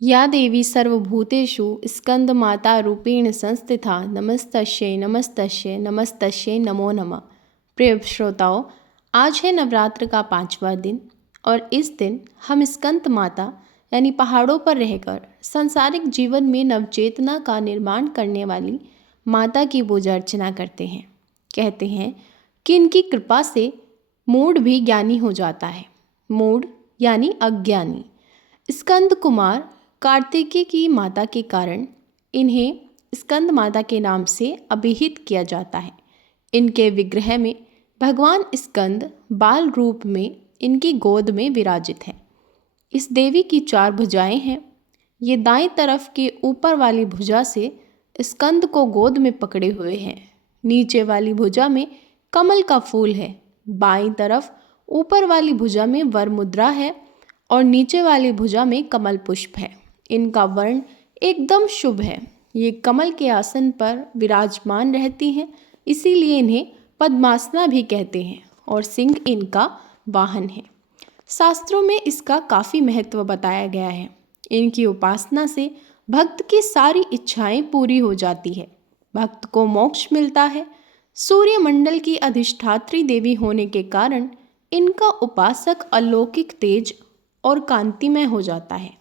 या देवी सर्वभूतेषु स्कंदमाता रूपेण संस्थिता नमस्तस्यै नमस्तस्यै नमस्तस्यै नमो नमः। प्रिय श्रोताओं, आज है नवरात्र का 5वां दिन और इस दिन हम स्कंद माता यानी पहाड़ों पर रहकर सांसारिक जीवन में नवचेतना का निर्माण करने वाली माता की पूजा अर्चना करते हैं। कहते हैं कि इनकी कृपा से मूढ़ भी ज्ञानी हो जाता है। मूढ़ यानी अज्ञानी। स्कंद कुमार कार्तिकेय की माता के कारण इन्हें स्कंद माता के नाम से अभिहित किया जाता है। इनके विग्रह में भगवान स्कंद बाल रूप में इनकी गोद में विराजित है। इस देवी की 4 भुजाएं हैं। ये दाईं तरफ के ऊपर वाली भुजा से स्कंद को गोद में पकड़े हुए हैं। नीचे वाली भुजा में कमल का फूल है। बाईं तरफ ऊपर वाली भुजा में वर मुद्रा है और नीचे वाली भुजा में कमल पुष्प है। इनका वर्ण एकदम शुभ है। ये कमल के आसन पर विराजमान रहती हैं, इसीलिए इन्हें पद्मासना भी कहते हैं और सिंह इनका वाहन है। शास्त्रों में इसका काफ़ी महत्व बताया गया है। इनकी उपासना से भक्त की सारी इच्छाएं पूरी हो जाती है, भक्त को मोक्ष मिलता है। सूर्यमंडल की अधिष्ठात्री देवी होने के कारण इनका उपासक अलौकिक तेज और कांतिमय हो जाता है।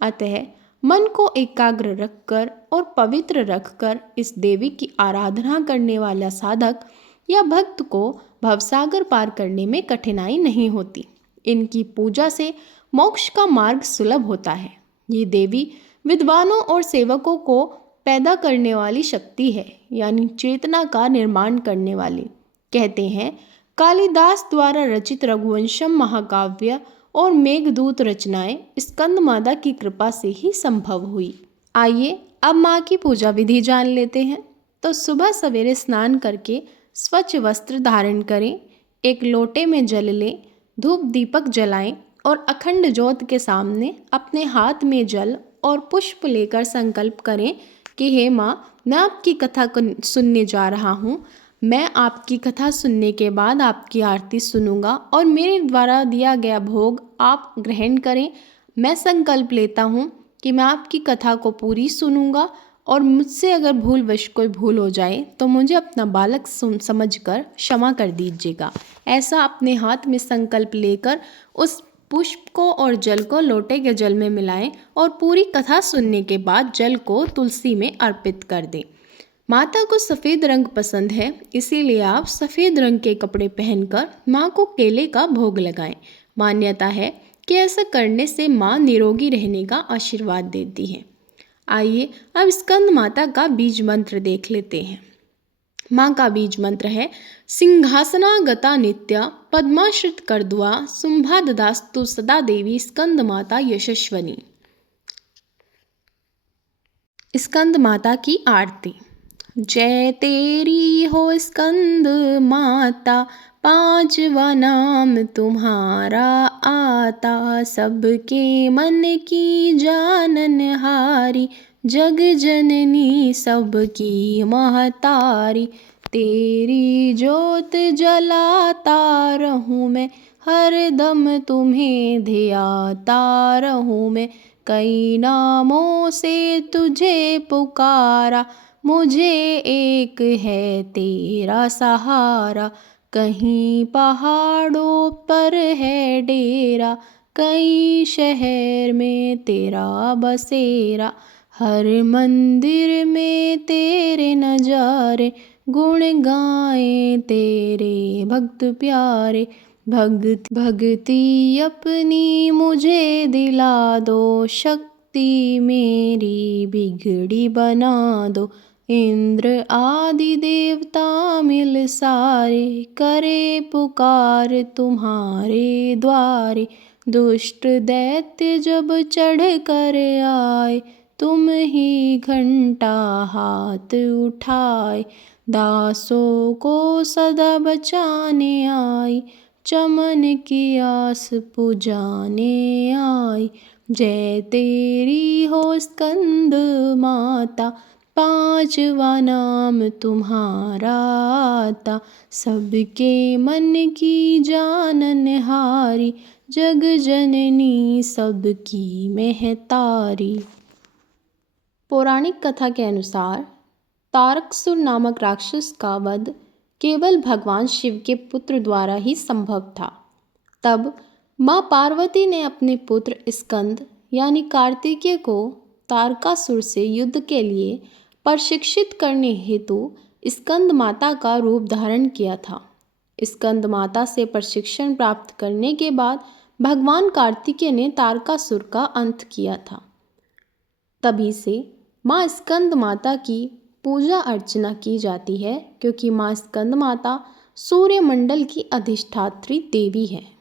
अतः मन को एकाग्र रखकर और पवित्र रखकर इस देवी की आराधना करने वाला साधक या भक्त को भवसागर पार करने में कठिनाई नहीं होती। इनकी पूजा से मोक्ष का मार्ग सुलभ होता है। ये देवी विद्वानों और सेवकों को पैदा करने वाली शक्ति है, यानी चेतना का निर्माण करने वाली। कहते हैं कालिदास द्वारा रचित रघुवंशम महाकाव्य और मेघदूत रचनाएं स्कंद माता की कृपा से ही संभव हुई। आइए अब माँ की पूजा विधि जान लेते हैं। तो सुबह सवेरे स्नान करके स्वच्छ वस्त्र धारण करें, एक लोटे में जल लें, धूप दीपक जलाएं और अखंड ज्योत के सामने अपने हाथ में जल और पुष्प लेकर संकल्प करें कि हे माँ, मैं आपकी कथा को सुनने जा रहा हूँ। मैं आपकी कथा सुनने के बाद आपकी आरती सुनूंगा और मेरे द्वारा दिया गया भोग आप ग्रहण करें। मैं संकल्प लेता हूँ कि मैं आपकी कथा को पूरी सुनूंगा और मुझसे अगर भूलवश कोई भूल हो जाए तो मुझे अपना बालक समझकर क्षमा कर दीजिएगा। ऐसा अपने हाथ में संकल्प लेकर उस पुष्प को और जल को लोटे के जल में मिलाएं और पूरी कथा सुनने के बाद जल को तुलसी में अर्पित कर दें। माता को सफ़ेद रंग पसंद है, इसीलिए आप सफ़ेद रंग के कपड़े पहनकर माँ को केले का भोग लगाएं। मान्यता है कि ऐसा करने से माँ निरोगी रहने का आशीर्वाद देती है। आइए अब स्कंद माता का बीज मंत्र देख लेते हैं। माँ का बीज मंत्र है सिंहासनागता नित्या पद्माश्रित करद्वा शुंभा ददास्तु सदा देवी स्कंद माता यशस्वनी। स्कंद माता की आरती। जय तेरी हो स्कंद माता, 5वां नाम तुम्हारा आता। सबके मन की जाननहारी, जग जननी सबकी महतारी। तेरी ज्योत जलाता रहूं मैं, हर दम तुम्हें ध्याता रहूं मैं। कई नामों से तुझे पुकारा, मुझे एक है तेरा सहारा। कहीं पहाड़ों पर है डेरा, कई शहर में तेरा बसेरा। हर मंदिर में तेरे नजारे, गुण गाएं तेरे भक्त प्यारे। भक्ति अपनी मुझे दिला दो, शक्ति मेरी बिगड़ी बना दो। इंद्र आदि देवता मिल सारे, करे पुकार तुम्हारे द्वारे। दुष्ट दैत्य जब चढ़ कर आए, तुम ही घंटा हाथ उठाए। दासों को सदा बचाने आई, चमन की आस पुजाने आई। जय तेरी हो स्कंद माता, 5वां नाम तुम्हारा आता। सबके मन की जाननहारी, जग जननी सबकी महतारी। पौराणिक कथा के अनुसार तारकासुर नामक राक्षस का वध केवल भगवान शिव के पुत्र द्वारा ही संभव था। तब माँ पार्वती ने अपने पुत्र स्कंद यानी कार्तिकेय को तारकासुर से युद्ध के लिए प्रशिक्षित करने हेतु स्कंद माता का रूप धारण किया था। स्कंद माता से प्रशिक्षण प्राप्त करने के बाद भगवान कार्तिकेय ने तारकासुर का अंत किया था। तभी से माँ स्कंद माता की पूजा अर्चना की जाती है, क्योंकि माँ स्कंद माता सूर्यमंडल की अधिष्ठात्री देवी है।